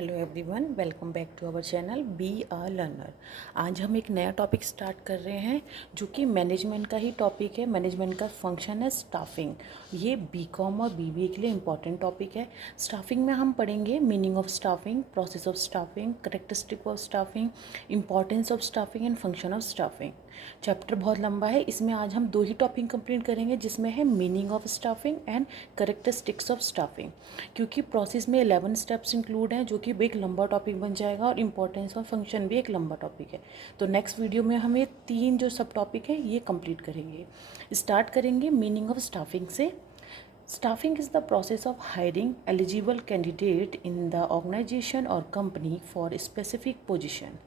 Hello everyone, welcome back to our channel be a learner. आज हम एक नया टॉपिक स्टार्ट कर रहे हैं जो कि मैनेजमेंट का ही टॉपिक है। मैनेजमेंट का फंक्शन है स्टाफिंग। ये बीकॉम और बीबीए के लिए इम्पॉर्टेंट टॉपिक है। स्टाफिंग में हम पढ़ेंगे meaning of staffing, process of staffing, characteristic of staffing, importance of staffing and function of staffing. Chapter बहुत लंबा है, इसमें आज हम दो ही टॉपिक कंप्लीट करेंगे जिसमें है meaning of staffing and characteristics of staffing. क्योंकि प्रोसेस में 11 स्टेप्स इंक्लूड हैं जो कि भी एक लंबा टॉपिक बन जाएगा और इंपॉर्टेंस ऑफ फंक्शन भी एक लंबा टॉपिक है। तो नेक्स्ट वीडियो में हम ये तीन जो सब टॉपिक है ये कंप्लीट करेंगे। स्टार्ट करेंगे मीनिंग ऑफ स्टाफिंग से। Staffing is the process of hiring eligible candidate in the organisation और company for specific position.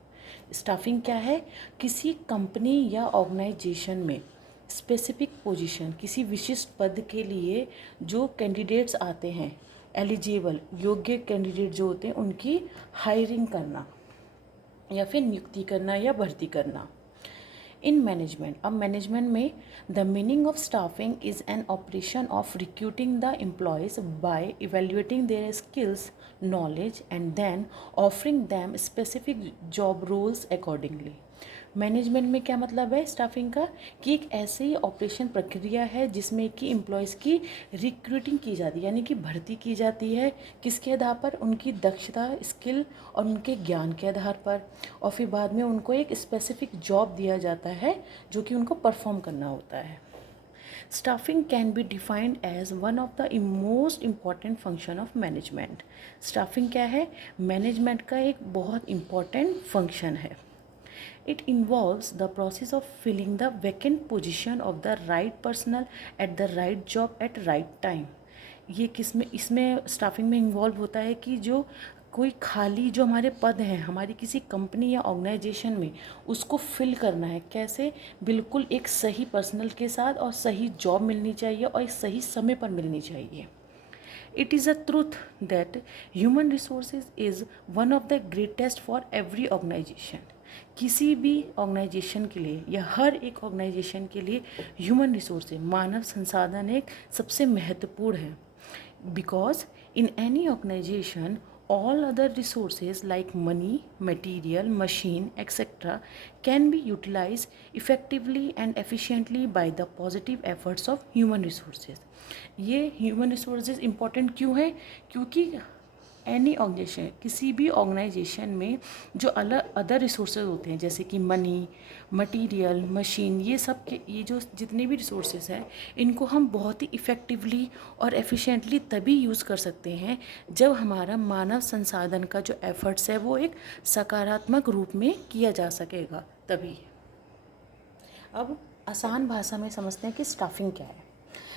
Staffing क्या है? किसी कंपनी या ऑर्गेनाइजेशन में स्पेसिफिक पोजीशन, किसी विशिष्ट पद के लिए जो कैंडिडेट्स आते हैं, एलिजिबल योग्य कैंडिडेट जो होते हैं, उनकी हायरिंग करना या फिर नियुक्ति करना या भर्ती करना। इन मैनेजमेंट, अब मैनेजमेंट में the meaning of staffing is an operation of recruiting the employees by evaluating their skills, knowledge and then offering them specific job roles accordingly. Management में क्या मतलब है स्टाफिंग का? कि एक ऐसी ऑपरेशन प्रक्रिया है जिसमें कि एम्प्लॉयज़ की रिक्रूटिंग की जाती है, यानी कि भर्ती की जाती है। किसके आधार पर? उनकी दक्षता, स्किल और उनके ज्ञान के आधार पर। और फिर बाद में उनको एक स्पेसिफिक जॉब दिया जाता है जो कि उनको परफॉर्म करना होता है। Staffing can be defined as one of the most important function of management. Staffing क्या है? मैनेजमेंट का एक बहुत इम्पॉर्टेंट फंक्शन है। It involves the process of filling the vacant position of the right personnel at the right job at right time। ये किस में, इसमें स्टाफिंग में इन्वॉल्व होता है कि जो कोई खाली जो हमारे पद हैं हमारी किसी कंपनी या ऑर्गेनाइजेशन में, उसको फिल करना है। कैसे? बिल्कुल एक सही पर्सनल के साथ, और सही जॉब मिलनी चाहिए और एक सही समय पर मिलनी चाहिए। It is a truth that human resources is one of the greatest for every organization। किसी भी ऑर्गेनाइजेशन के लिए या हर एक ऑर्गेनाइजेशन के लिए ह्यूमन रिसोर्स, मानव संसाधन एक सबसे महत्वपूर्ण है। Because in any organisation all other resources like money, material, machine, etc. can be utilized effectively and efficiently by the positive efforts of human resources। ये human resources important क्यों है? क्योंकि एनी ऑर्गेनाइजेशन, किसी भी ऑर्गेनाइजेशन में जो अलग other resources होते हैं जैसे कि मनी, मटेरियल, मशीन, ये सब के, ये जो जितने भी रिसोर्सेज हैं इनको हम बहुत ही इफ़ेक्टिवली और एफिशिएंटली तभी यूज़ कर सकते हैं जब हमारा मानव संसाधन का जो एफर्ट्स है वो एक सकारात्मक रूप में किया जा सकेगा तभी। अब आसान भाषा में समझते हैं कि स्टाफिंग क्या है।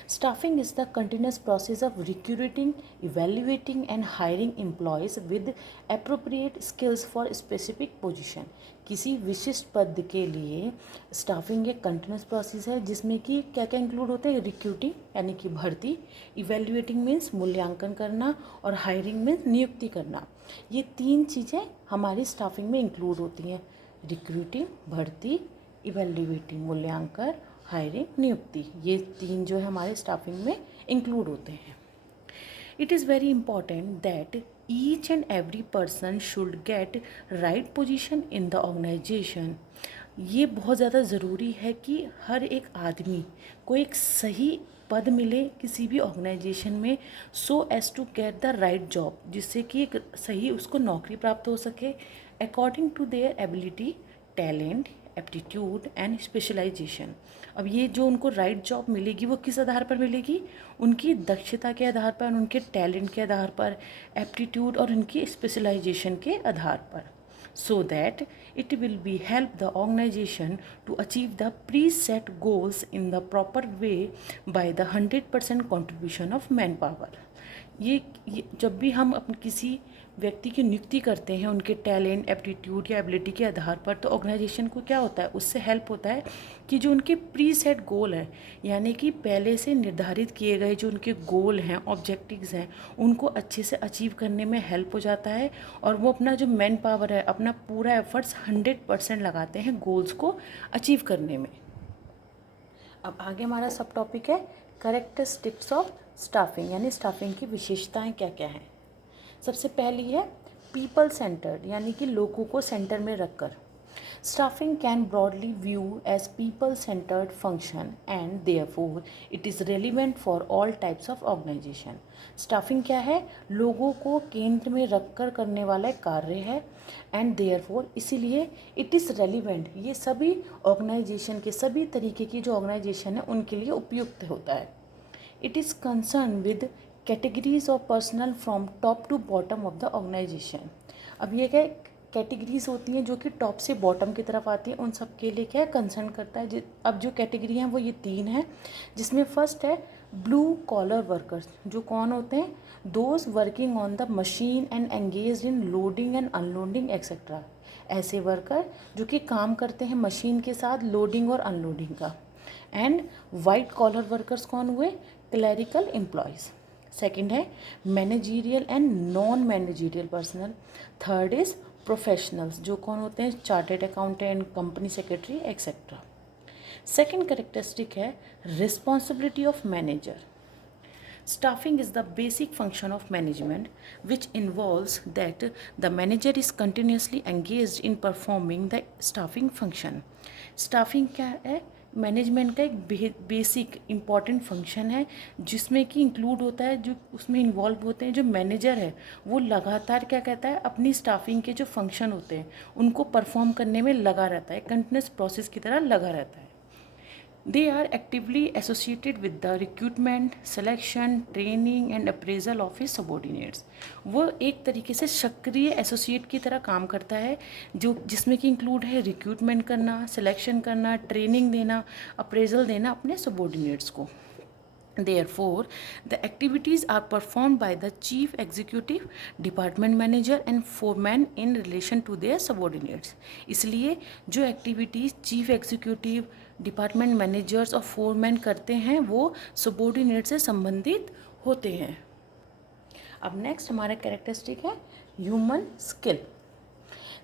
Staffing is the continuous process of recruiting, evaluating and hiring employees with appropriate skills for specific position। किसी विशिष्ट पद के लिए स्टाफिंग एक कंटिन्यूस प्रोसेस है जिसमें कि क्या क्या इंक्लूड होते हैं? रिक्रूटिंग यानी कि भर्ती, इवेल्युएटिंग मीन्स मूल्यांकन करना, और हायरिंग मीन्स नियुक्ति करना। ये तीन चीज़ें हमारी स्टाफिंग में इंक्लूड होती हैं। रिक्रूटिंग, भर्ती, इवेल्युएटिंग मूल्यांकन, हायरिंग नियुक्ति, ये तीन जो है हमारे स्टाफिंग में इंक्लूड होते हैं। It is very important that each and every person should get right position in the organisation. ये बहुत ज़्यादा ज़रूरी है कि हर एक आदमी को एक सही पद मिले किसी भी ऑर्गेनाइजेशन में, so as to get the right job, जिससे कि एक सही उसको नौकरी प्राप्त हो सके according to their ability, talent, aptitude and specialisation. अब ये जो उनको राइट जॉब मिलेगी वो किस आधार पर मिलेगी? उनकी दक्षता के आधार पर, उनके टैलेंट के आधार पर, एप्टीट्यूड और उनकी स्पेशलाइजेशन के आधार पर। So that it will be help the organisation to achieve the preset goals in the proper way by the 100% contribution of manpower. ये जब भी हम अपने किसी व्यक्ति की नियुक्ति करते हैं उनके टैलेंट, एप्टीट्यूड या एबिलिटी के आधार पर, तो ऑर्गेनाइजेशन को क्या होता है? उससे हेल्प होता है कि जो उनके प्री सेट गोल हैं, यानी कि पहले से निर्धारित किए गए जो उनके गोल हैं, ऑब्जेक्टिव्स हैं, उनको अच्छे से अचीव करने में हेल्प हो जाता है। और वो अपना जो मैन पावर है, अपना पूरा एफर्ट्स 100% लगाते हैं गोल्स को अचीव करने में। अब आगे हमारा सब टॉपिक है कैरेक्टरिस्टिक्स ऑफ स्टाफिंग, यानी स्टाफिंग की विशेषताएं क्या क्या हैं। सबसे पहली है पीपल सेंटर्ड यानी कि लोगों को सेंटर में रखकर। Staffing can broadly view as people centred function and therefore it is relevant for all types of organisation. Staffing क्या है? लोगों को केंद्र में रखकर करने वाला एक कार्य है, एंड देयरफॉर इसीलिए इट इज़ रेलिवेंट, ये सभी ऑर्गेनाइजेशन के, सभी तरीके की जो ऑर्गेनाइजेशन है उनके लिए उपयुक्त होता है। It is concern with categories of personnel from top to bottom of the organisation. अब ये क्या कैटेगरीज होती हैं जो कि टॉप से बॉटम की तरफ आती हैं, उन सब के लिए क्या कंसर्न करता है। अब जो कैटेगरी हैं वो ये 3 हैं, जिसमें फर्स्ट है ब्लू कॉलर वर्कर्स, जो कौन होते हैं? Those working on the machine and engage in loading and unloading etcetera. ऐसे वर्कर जो कि काम करते हैं मशीन के साथ लोडिंग और अनलोडिंग का। एंड वाइट कॉलर वर्कर्स कौन हुए? Clerical employees. सेकंड है managerial and non managerial personal. Third is professionals, जो कौन होते हैं? Chartered accountant, company secretary etcetera. Second characteristic है responsibility of manager. Staffing is the basic function of management, which involves that the manager is continuously engaged in performing the staffing function. Staffing क्या है? Management का एक basic important function है, जिसमें कि include होता है, जो उसमें इन्वॉल्व होते हैं, जो मैनेजर है वो लगातार क्या कहता है, अपनी स्टाफिंग के जो फंक्शन होते हैं उनको परफॉर्म करने में लगा रहता है, कंटिन्यूस प्रोसेस की तरह लगा रहता है। They are actively associated with the recruitment, selection, training and appraisal of his subordinates. वो एक तरीके से सक्रिय एसोसिएट की तरह काम करता है, जो जिसमें कि इंक्लूड है रिक्रूटमेंट करना, सिलेक्शन करना, ट्रेनिंग देना, अप्रेजल देना अपने सबॉर्डिनेट्स को। Therefore, the activities are performed by the chief executive, department manager and foreman in relation to their subordinates. इसलिए जो activities chief executive, department managers और फोरमैन करते हैं वो सबॉर्डिनेट से संबंधित होते हैं। अब नेक्स्ट हमारा कैरेक्टरिस्टिक है human skill.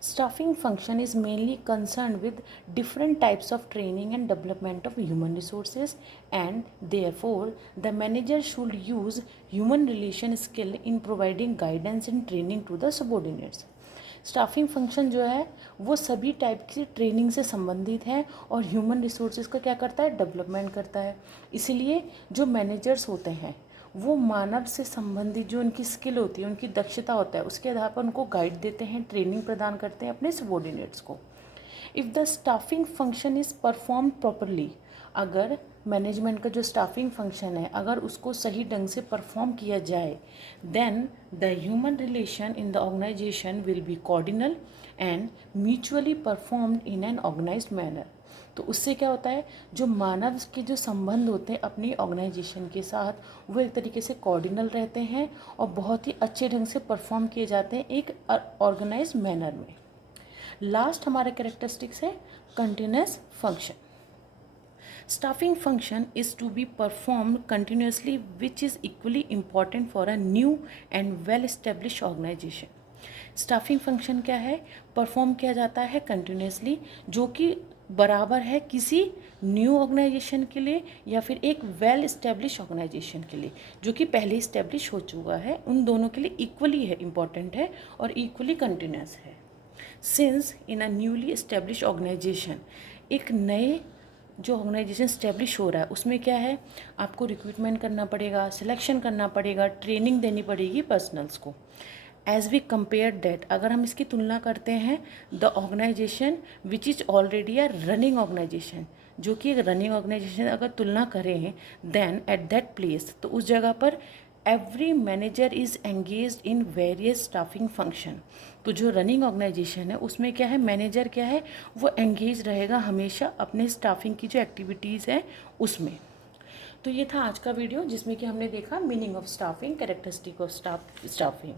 Staffing function is mainly concerned with different types of training and development of human resources, and therefore the manager should use human relation skill in providing guidance and training to the subordinates. Staffing function जो है वो सभी type की training से संबंधित है और human resources का क्या करता है? डेवलपमेंट करता है। इसीलिए जो मैनेजर्स होते हैं वो मानव से संबंधित जो उनकी स्किल होती है, उनकी दक्षता होता है, उसके आधार पर उनको गाइड देते हैं, ट्रेनिंग प्रदान करते हैं अपने सबॉर्डिनेट्स को। If the staffing function is perform properly, अगर मैनेजमेंट का जो स्टाफिंग फंक्शन है अगर उसको सही ढंग से परफॉर्म किया जाए, then the human relation in the organisation will be coordinal and mutually performed in an organised manner. तो उससे क्या होता है, जो मानव के जो संबंध होते हैं अपनी ऑर्गेनाइजेशन के साथ वो एक तरीके से कोऑर्डिनल रहते हैं और बहुत ही अच्छे ढंग से परफॉर्म किए जाते हैं एक ऑर्गेनाइज्ड मैनर में। लास्ट हमारा कैरेक्टरिस्टिक्स है continuous function. Staffing function is to be performed continuously, which is equally important for a new and well-established organization. Staffing function क्या है? परफॉर्म किया जाता है कंटिन्यूसली, जो कि बराबर है किसी न्यू ऑर्गेनाइजेशन के लिए या फिर एक वेल इस्टेब्लिश ऑर्गेनाइजेशन के लिए जो कि पहले इस्टेब्लिश हो चुका है। उन दोनों के लिए इक्वली है, इम्पॉर्टेंट है और इक्वली कंटिन्यूस है। Since in a newly establish organisation, एक नए जो ऑर्गेनाइजेशन स्टैब्लिश हो रहा है उसमें क्या है, आपको रिक्रूटमेंट करना पड़ेगा, सिलेक्शन करना पड़ेगा, ट्रेनिंग देनी पड़ेगी पर्सनल्स को। एज वी कंपेयर दैट, अगर हम इसकी तुलना करते हैं the organisation which is already a running organisation, जो कि एक रनिंग ऑर्गेनाइजेशन अगर तुलना करें, देन एट दैट प्लेस, तो उस जगह पर every manager is engaged in various staffing function. तो जो रनिंग ऑर्गेनाइजेशन है उसमें क्या है, मैनेजर क्या है, वो एंगेज रहेगा हमेशा अपने स्टाफिंग की जो एक्टिविटीज़ है उसमें। तो ये था आज का वीडियो जिसमें कि हमने देखा meaning of staffing, characteristic of staffing.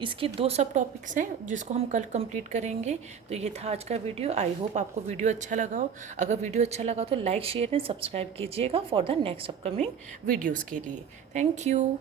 इसके 2 सब टॉपिक्स हैं जिसको हम कल कंप्लीट करेंगे। तो ये था आज का वीडियो। आई होप आपको वीडियो अच्छा लगा हो। अगर वीडियो अच्छा लगा तो लाइक, शेयर एंड सब्सक्राइब कीजिएगा for the next upcoming videos के लिए। Thank you.